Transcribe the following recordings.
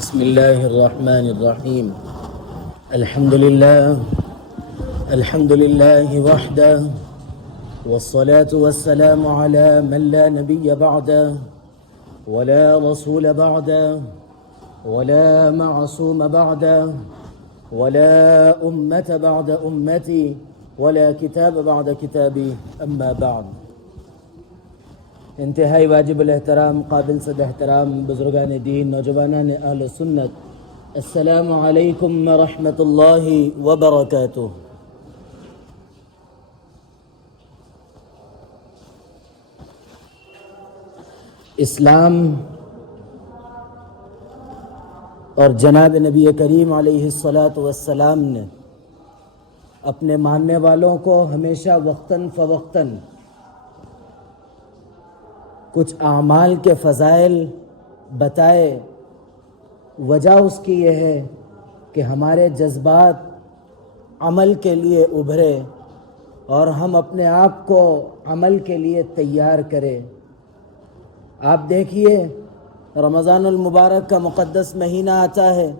بسم الله الرحمن الرحيم. الحمد لله وحده، والصلاة والسلام على من لا نبي بعده ولا رسول بعده ولا معصوم بعده ولا أمة بعد أمتي ولا کتاب بعد کتابی اما بعد. انتہائی واجب الاحترام، قابل صد احترام بزرگان دین، نوجوانان اہل سنت، السلام علیکم ورحمۃ اللہ وبرکاتہ. اسلام اور جناب نبی کریم علیہ الصلاۃ والسلام نے اپنے ماننے والوں کو ہمیشہ وقتاً فوقتاً کچھ اعمال کے فضائل بتائے. وجہ اس کی یہ ہے کہ ہمارے جذبات عمل کے لیے ابھرے اور ہم اپنے آپ کو عمل کے لیے تیار کریں. آپ دیکھیے، رمضان المبارک کا مقدس مہینہ آتا ہے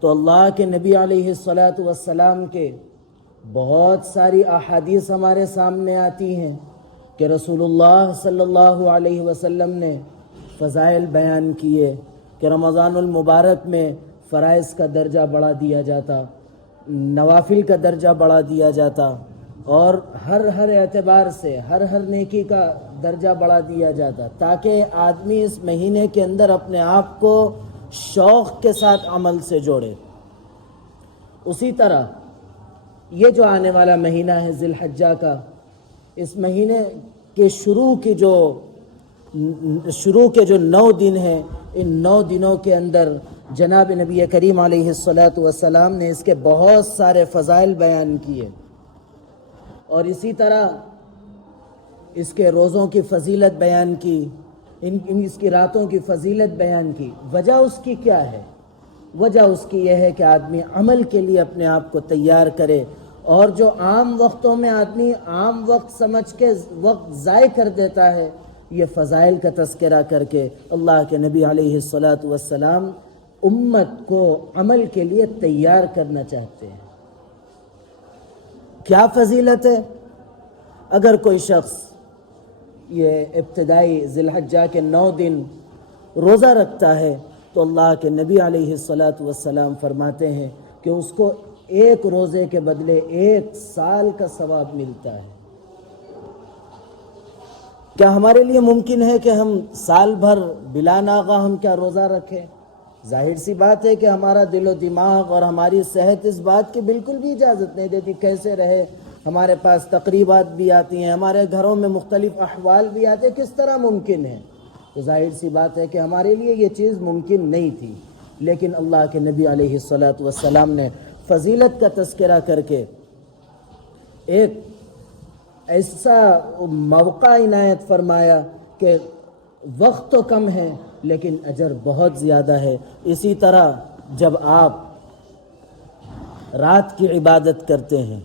تو اللہ کے نبی علیہ الصلاۃ والسلام کے بہت ساری احادیث ہمارے سامنے آتی ہیں کہ رسول اللہ صلی اللہ علیہ وسلم نے فضائل بیان کیے کہ رمضان المبارک میں فرائض کا درجہ بڑھا دیا جاتا، نوافل کا درجہ بڑھا دیا جاتا، اور ہر اعتبار سے ہر نیکی کا درجہ بڑھا دیا جاتا، تاکہ آدمی اس مہینے کے اندر اپنے آپ کو شوق کے ساتھ عمل سے جوڑے. اسی طرح یہ جو آنے والا مہینہ ہے ذی الحجہ کا، اس مہینے کے شروع کے جو 9 دن ہیں، ان 9 دنوں کے اندر جناب نبی کریم علیہ الصلاۃ والسلام نے اس کے بہت سارے فضائل بیان کیے، اور اسی طرح اس کے روزوں کی فضیلت بیان کی، اس کی راتوں کی فضیلت بیان کی. وجہ اس کی کیا ہے؟ وجہ اس کی یہ ہے کہ آدمی عمل کے لیے اپنے آپ کو تیار کرے، اور جو عام وقتوں میں آدمی عام وقت سمجھ کے وقت ضائع کر دیتا ہے، یہ فضائل کا تذکرہ کر کے اللہ کے نبی علیہ الصلاۃ والسلام امت کو عمل کے لیے تیار کرنا چاہتے ہیں. کیا فضیلت ہے؟ اگر کوئی شخص یہ ابتدائی ذی الحجہ کے 9 دن روزہ رکھتا ہے تو اللہ کے نبی علیہ الصلاۃ والسلام فرماتے ہیں کہ اس کو ایک روزے کے بدلے 1 سال کا ثواب ملتا ہے. کیا ہمارے لیے ممکن ہے کہ ہم سال بھر بلا ناغہ ہم کیا روزہ رکھیں؟ ظاہر سی بات ہے کہ ہمارا دل و دماغ اور ہماری صحت اس بات کی بالکل بھی اجازت نہیں دیتی. کیسے رہے؟ ہمارے پاس تقریبات بھی آتی ہیں، ہمارے گھروں میں مختلف احوال بھی آتے ہیں، کس طرح ممکن ہے؟ تو ظاہر سی بات ہے کہ ہمارے لیے یہ چیز ممکن نہیں تھی. لیکن اللہ کے نبی علیہ الصلاۃ والسلام نے فضیلت کا تذکرہ کر کے ایک ایسا موقع عنایت فرمایا کہ وقت تو کم ہے لیکن اجر بہت زیادہ ہے. اسی طرح جب آپ رات کی عبادت کرتے ہیں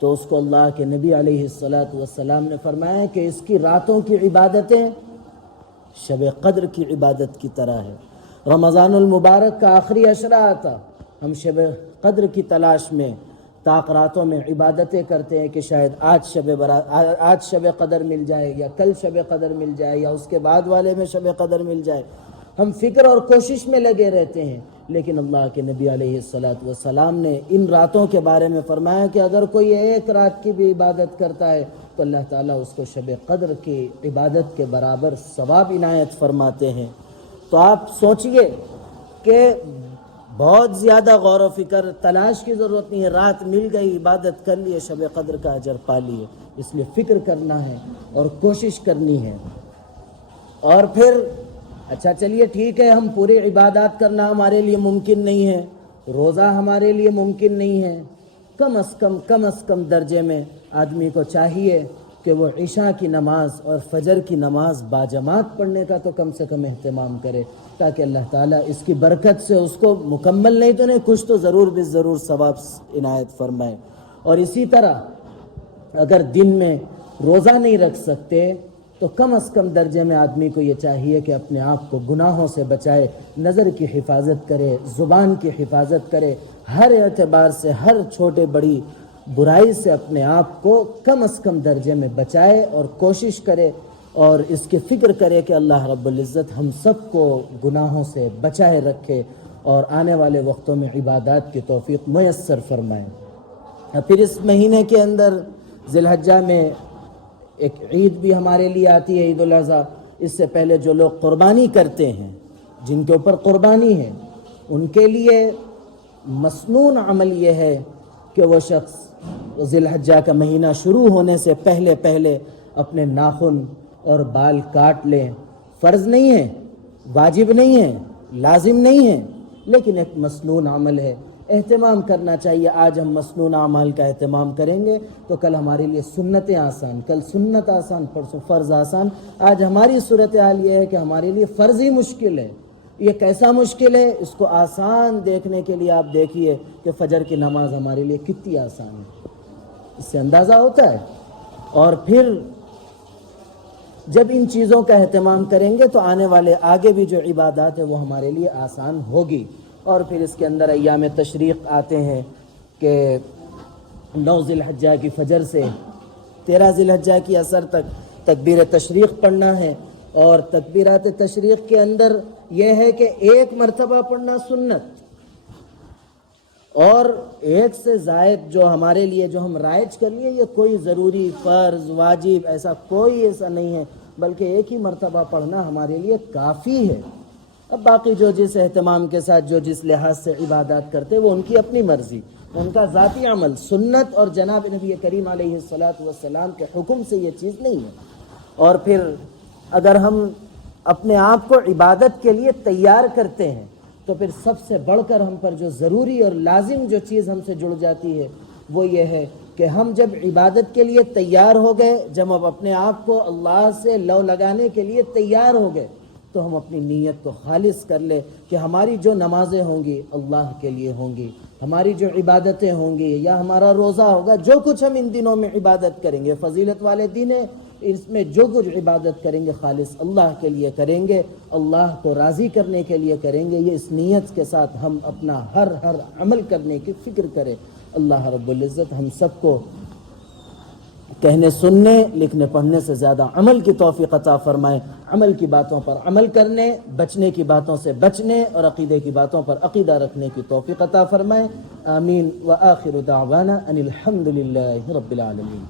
تو اس کو اللہ کے نبی علیہ الصلاۃ والسلام نے فرمایا کہ اس کی راتوں کی عبادتیں شب قدر کی عبادت کی طرح ہے. رمضان المبارک کا آخری عشرہ آتا، ہم شب قدر کی تلاش میں طاق راتوں میں عبادتیں کرتے ہیں کہ شاید آج شب قدر مل جائے، یا کل شب قدر مل جائے، یا اس کے بعد والے میں شب قدر مل جائے. ہم فکر اور کوشش میں لگے رہتے ہیں، لیکن اللہ کے نبی علیہ الصلاۃ والسلام نے ان راتوں کے بارے میں فرمایا کہ اگر کوئی ایک رات کی بھی عبادت کرتا ہے تو اللہ تعالیٰ اس کو شب قدر کی عبادت کے برابر ثواب عنایت فرماتے ہیں. تو آپ سوچئے کہ بہت زیادہ غور و فکر تلاش کی ضرورت نہیں ہے. رات مل گئی، عبادت کر لیے، شب قدر کا اجر پا لیے. اس لیے فکر کرنا ہے اور کوشش کرنی ہے. اور پھر اچھا چلیے ٹھیک ہے، ہم پوری عبادات کرنا ہمارے لیے ممکن نہیں ہے، روزہ ہمارے لیے ممکن نہیں ہے. کم از کم درجے میں آدمی کو چاہیے کہ وہ عشاء کی نماز اور فجر کی نماز باجماعت پڑھنے کا تو کم سے کم اہتمام کرے، تاکہ اللہ تعالیٰ اس کی برکت سے اس کو مکمل نہیں تو نہیں کچھ تو ضرور ثواب عنایت فرمائے. اور اسی طرح اگر دن میں روزہ نہیں رکھ سکتے تو کم از کم درجے میں آدمی کو یہ چاہیے کہ اپنے آپ کو گناہوں سے بچائے، نظر کی حفاظت کرے، زبان کی حفاظت کرے، ہر اعتبار سے ہر چھوٹے بڑی برائی سے اپنے آپ کو کم از کم درجے میں بچائے اور کوشش کرے اور اس کی فکر کرے کہ اللہ رب العزت ہم سب کو گناہوں سے بچائے رکھے اور آنے والے وقتوں میں عبادات کی توفیق میسر فرمائے۔ پھر اس مہینے کے اندر ذی الحجہ میں ایک عید بھی ہمارے لیے آتی ہے، عید الاضحیٰ۔ اس سے پہلے جو لوگ قربانی کرتے ہیں، جن کے اوپر قربانی ہے، ان کے لیے مسنون عمل یہ ہے کہ وہ شخص ذی الحجہ کا مہینہ شروع ہونے سے پہلے پہلے اپنے ناخن اور بال کاٹ لیں۔ فرض نہیں ہے، واجب نہیں ہے، لازم نہیں ہے، لیکن ایک مسنون عمل ہے، اہتمام کرنا چاہیے۔ آج ہم مسنون اعمال کا اہتمام کریں گے تو کل ہمارے لیے سنتیں آسان، کل سنت آسان، پرسوں فرض آسان۔ آج ہماری صورتحال یہ ہے کہ ہمارے لیے فرض ہی مشکل ہے۔ یہ کیسا مشکل ہے؟ اس کو آسان دیکھنے کے لیے آپ دیکھیے کہ فجر کی نماز ہمارے لیے کتنی آسان ہے، اس سے اندازہ ہوتا ہے۔ اور پھر جب ان چیزوں کا اہتمام کریں گے تو آنے والے آگے بھی جو عبادات ہیں وہ ہمارے لیے آسان ہوگی۔ اور پھر اس کے اندر ایام تشریق آتے ہیں کہ 9 ذی الحجہ کی فجر سے 13 ذی الحجہ کی عصر تک تکبیر تشریق پڑھنا ہے، اور تکبیرات تشریق کے اندر یہ ہے کہ ایک مرتبہ پڑھنا سنت، اور ایک سے زائد جو ہمارے لیے جو ہم رائج کر لیے، یہ کوئی ضروری فرض واجب ایسا کوئی ایسا نہیں ہے، بلکہ ایک ہی مرتبہ پڑھنا ہمارے لیے کافی ہے۔ اب باقی جو جس اہتمام کے ساتھ جو جس لحاظ سے عبادات کرتے وہ ان کی اپنی مرضی، ان کا ذاتی عمل، سنت اور جناب نبی کریم علیہ السلام کے حکم سے یہ چیز نہیں ہے۔ اور پھر اگر ہم اپنے آپ کو عبادت کے لیے تیار کرتے ہیں تو پھر سب سے بڑھ کر ہم پر جو ضروری اور لازم جو چیز ہم سے جڑ جاتی ہے وہ یہ ہے کہ ہم جب عبادت کے لیے تیار ہو گئے، جب ہم اپنے آپ کو اللہ سے لو لگانے کے لیے تیار ہو گئے، تو ہم اپنی نیت کو خالص کر لیں کہ ہماری جو نمازیں ہوں گی اللہ کے لیے ہوں گی، ہماری جو عبادتیں ہوں گی یا ہمارا روزہ ہوگا، جو کچھ ہم ان دنوں میں عبادت کریں گے، فضیلت والے دن ہیں، اس میں جو کچھ عبادت کریں گے خالص اللہ کے لیے کریں گے، اللہ کو راضی کرنے کے لیے کریں گے۔ یہ اس نیت کے ساتھ ہم اپنا ہر عمل کرنے کی فکر کریں۔ اللہ رب العزت ہم سب کو کہنے سننے لکھنے پڑھنے سے زیادہ عمل کی توفیق عطا فرمائے، عمل کی باتوں پر عمل کرنے، بچنے کی باتوں سے بچنے اور عقیدے کی باتوں پر عقیدہ رکھنے کی توفیق عطا فرمائے۔ آمین۔ وآخر دعوانا ان الحمد للہ رب العالمین۔